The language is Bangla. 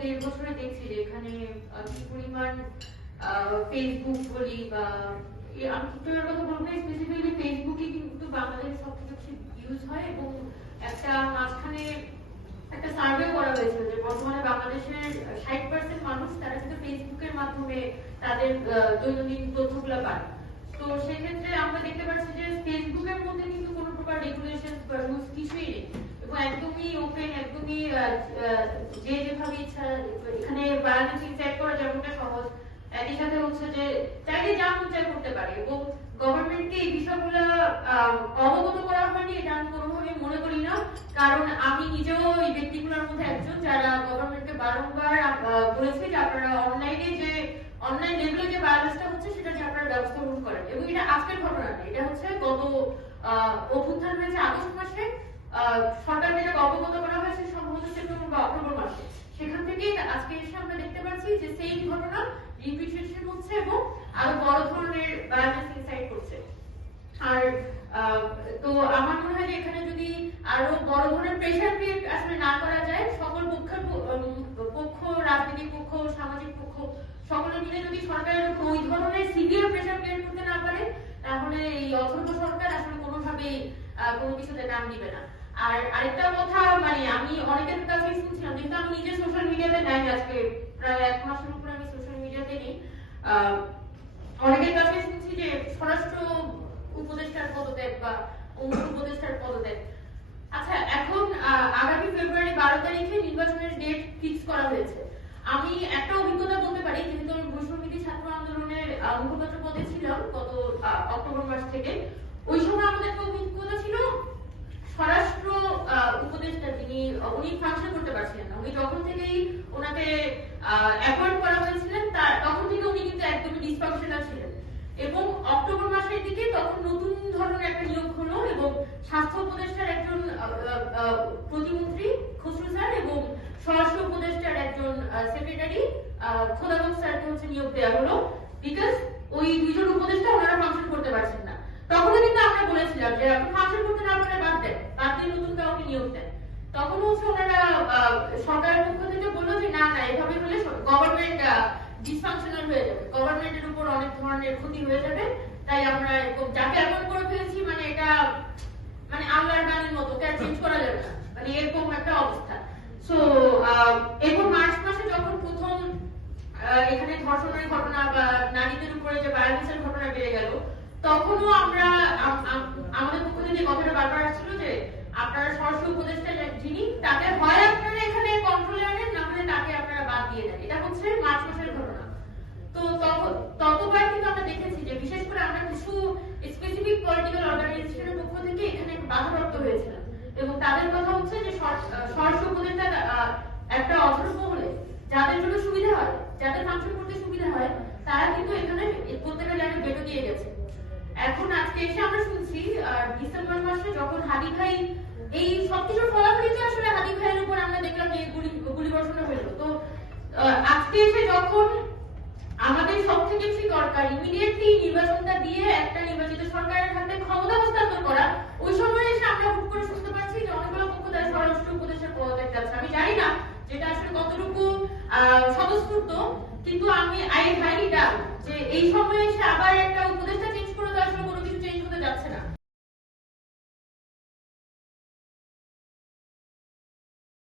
দেড় বছরে দেখছি যে এখানে কি পরিমাণ ফেসবুক বলি বা আমি টুইটারের কথা বলবো না, স্পেসিফিক্যালি ফেসবুকে কিন্তু বাংলাদেশ সবথেকে বেশি ইউজ হয়। এবং একটা মাঝখানে একটা সার্ভে করা হয়েছিল যে বর্তমানে বাংলাদেশের 60% মানুষ তারা কিন্তু ফেসবুকের মাধ্যমে তাদের দৈনন্দিন তথ্যগুলো পায়। তো সেক্ষেত্রে আমরা দেখতে পাচ্ছি যে ফেসবুকের মধ্যে কিন্তু কোনো প্রকার রেগুলেশন বা রুলস কিছুই নেই এবং একদমই ওপেন, একদমই যে যেভাবে ইচ্ছা এখানে বায়োলজি সেট করা যেমনটা সহজ, একই সাথে হচ্ছে যে চাইলে যা মন চাই করতে পারে। এবং গভর্নমেন্টকে এই বিষয়গুলো অবগত করা হয়নি এটা আমি কোনোভাবেই মনে করি না, কারণ আমি নিজেও এই ব্যক্তিগুলোর মধ্যে একজন যারা গভর্নমেন্টকে বারংবার বলেছে যে আপনারা অনলাইন লেভেলে যে ভায়োলেন্সটা হচ্ছে সেটা যে আপনারা ব্যবস্থা গ্রহণ করেন। এবং এটা আজকের ঘটনা না, এটা হচ্ছে গত অভ্যুত্থান হয়েছে আগস্ট মাসে, সরকারকে যেটা অবগত করা হয়েছে সম্ভবত সেপ্টেম্বর বা অক্টোবর মাসে। সেখান থেকে আজকে এসে আমরা দেখতে পাচ্ছি যে সেই ঘটনা রিপিটেশন হচ্ছে এবং আরো বড় ধরনের ভায়োলেন্স ইনসাইট করছে। আর তো আমার মনে হয় যে এখানে যদি আরো বড় ধরনের প্রেশার ক্রিয়েট আসলে না করা যায়, সকল পক্ষ, রাজনৈতিক পক্ষ, সামাজিক পক্ষ সকলে মিলে যদি সরকারের উপর ওই ধরনের সিভিয়ার প্রেশার ক্রিয়েট করতে না পারে, তাহলে এই অথর্ব সরকার আসলে কোনোভাবেই কোনো কিছুতে কান দিবে না। আর আরেকটা কথা, মানে আমি অনেকের কাছে শুনছিলাম, কিন্তু আমি নিজে সোশ্যাল মিডিয়াতে নাই, আজকে প্রায় 1 মাসের উপরে আমি সোশ্যাল মিডিয়াতে নেই, অনেকের কাছে শুনছি যে স্বরাষ্ট্র উপদেষ্টার পদত্যাগ বা অন্য উপদেষ্টার পদত্যাগ। আচ্ছা, এখন আগামী ফেব্রুয়ারি 12 তারিখে নির্বাচনের ডেট ফিক্স করা হয়েছে। আমি একটা অভিজ্ঞতা বলতে পারি, যেহেতু আমি বৈষম্যবিরোধী ছাত্র আন্দোলনের মুখপাত্র পদে ছিলাম গত অক্টোবর মাস থেকে। ওই সময় আমাদের একটা অভিজ্ঞতা ছিল, স্বরাষ্ট্র উপদেষ্টা উনি ফাংশন করতে পারছিলেন না। উনি যখন থেকেই ওনাকে অ্যাপয়েন্ট করা হয়েছিলেন তখন থেকে উনি কিন্তু একদমই ডিসফাংশনাল ছিলেন। এবং অক্টোবর মাসের দিকে তখন নতুন ধরনের একটা নিয়োগ হলো এবং স্বাস্থ্য উপদেষ্টার একজন প্রতিমন্ত্রী খসরু স্যার এবং স্বরাষ্ট্র উপদেষ্টার একজন সেক্রেটারি খোদাগঞ্জ স্যারকে হচ্ছে নিয়োগ দেওয়া হলো, বিকজ ওই দুইজন উপদেষ্টা ওনারা ফাংশন করতে পারছেন না। তখনও কিন্তু আমরা বলেছিলাম যে আপনি ফাংশন করতে না পারলে বাদ দিয়ে নতুন কাউকে নিয়োগ দেন। তখন হচ্ছে ওনারা সরকারের পক্ষ থেকে বললো যে না এভাবে হলে গভর্নমেন্ট ডিসফাংশনাল হয়ে যাবে, গভর্নমেন্টের উপর অনেক ধরনের ক্ষতি হয়ে যাবে, তাই আমরা যাকে অ্যাপয়েন্ট করে ফেলেছি মানে এটা মানে আল্লাহর বাণীর মতো, তা চেঞ্জ করা যাবে না, মানে এরকম একটা অবস্থা। সো এরপর মার্চ মাসে যখন প্রথম এখানে ধর্ষণের ঘটনা বা নারীদের উপরে যে ভায়োলেন্সের ঘটনা বেড়ে গেল, তখনও আমরা আমাদের পক্ষ থেকে কথাটা বারবার আসছিল যে আপনারা স্বরাষ্ট্র উপদেষ্টা যিনি, তাকে হয় আপনারা এখানে কন্ট্রোলে আনেন, না হলে তাকে আপনারা বাদ দিয়ে দেন। এটা হচ্ছে মার্চ মাসের ঘটনা। তো ততবার কিন্তু আমরা দেখেছি যে বিশেষ করে আমরা কিছু স্পেসিফিক পলিটিক্যাল অর্গানাইজেশনের পক্ষ থেকে এখানে বাধাপ্রাপ্ত হয়েছিলাম এবং তাদের কথা হচ্ছে যে স্বরাষ্ট্র উপদেষ্টা একটা অথর্ব হলে যাদের জন্য সুবিধা হয়, যাদের ফাংশন করতে সুবিধা হয়, তারা কিন্তু এখানে প্রত্যেকটা জায়গায় বেটো দিয়ে গেছে। এখন আজকে এসে আমরা শুনছি ডিসেম্বর মাসে যখন হাদি ভাই এই সবকিছুর ফলাফলই আসলে হাদি ভাইয়ের উপর আমরা দেখলাম যে গুলি বর্ষণ হলো। তো আজকে এসে যখন আমাদের সব থেকে বেশি দরকার ইমিডিয়েটলি নির্বাচনটা দিয়ে একটা নির্বাচিত সরকারের হাতে ক্ষমতা হস্তান্তর করা, ওই সময় এসে আমরা হুট করে শুনতে পাচ্ছি যে অনেকগুলো পক্ষ তাদের স্বরাষ্ট্র উপদেষ্টার পদত্যাগ চাচ্ছে। আমি জানি না যেটা আসলে কতটুকু স্বতঃস্ফূর্ত, কিন্তু আই হাইলি ডাউট যে এই সময়ে এসে আবার একটা উপদেষ্টা চেঞ্জ করে তো আসলে কোনো কিছু চেঞ্জ হতে যাচ্ছে না।